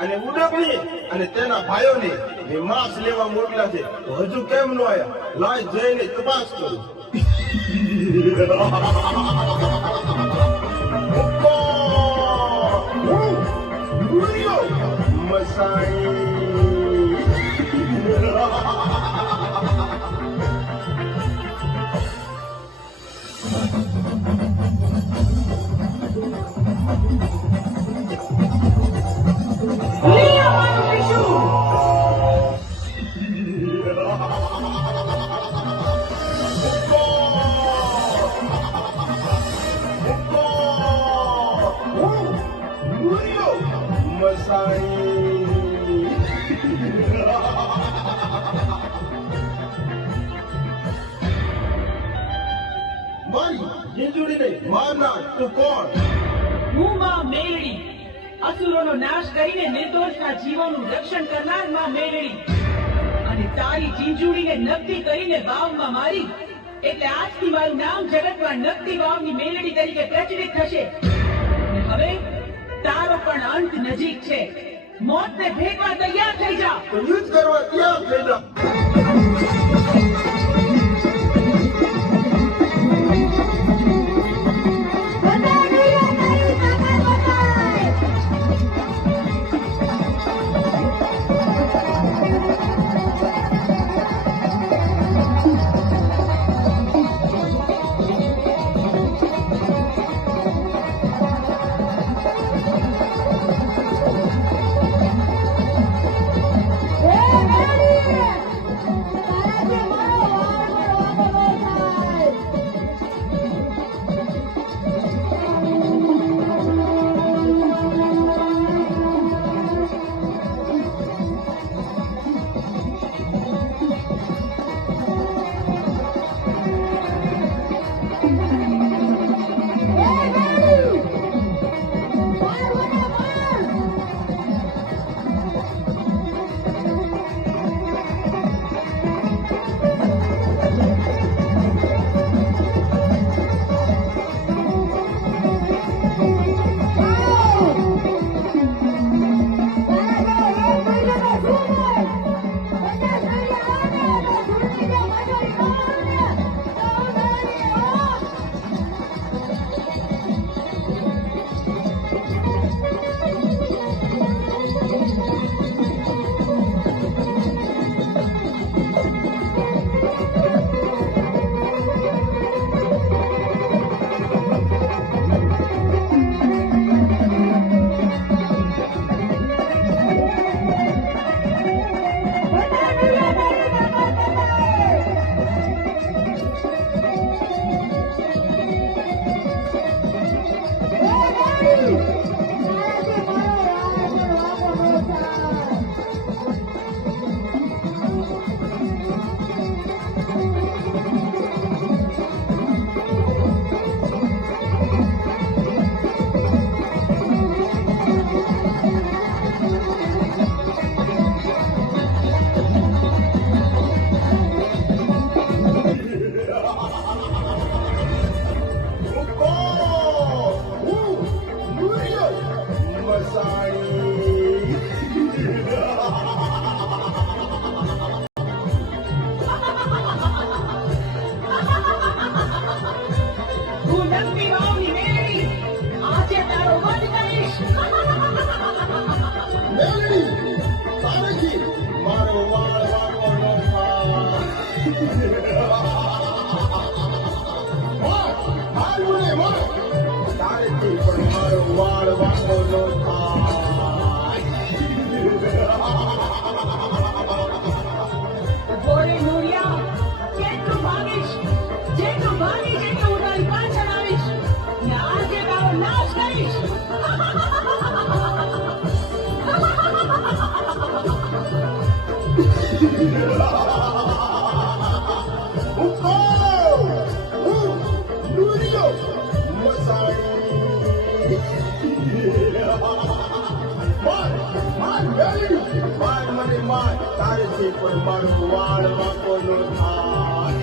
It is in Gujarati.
અને ઉડકણી અને તેના ભાઈઓને એ માસ લેવા મોકલ્યા છે તો હજુ કેમ ન આયા? લાય જઈને તપાસ કરું. મસાઈ અસુરોનો નાશ કરીને નિર્દોષના જીવોનું રક્ષણ કરનાર માં મેળડી અને તારી ઝીંઝુડીને નકદી કરીને વાવમાં મારી એટલે આજથી મારું નામ જગતમાં નકદી વાવની મેળડી તરીકે પ્રચલિત થશે. અને હવે તારો પણ અંત નજીક છે. મોતને ભેગવા તૈયાર થઈ જા. યુદ્ધ કરવા તૈયાર થઈ જા. Lurio! પણ મારું વાળ વાંકો ન થાય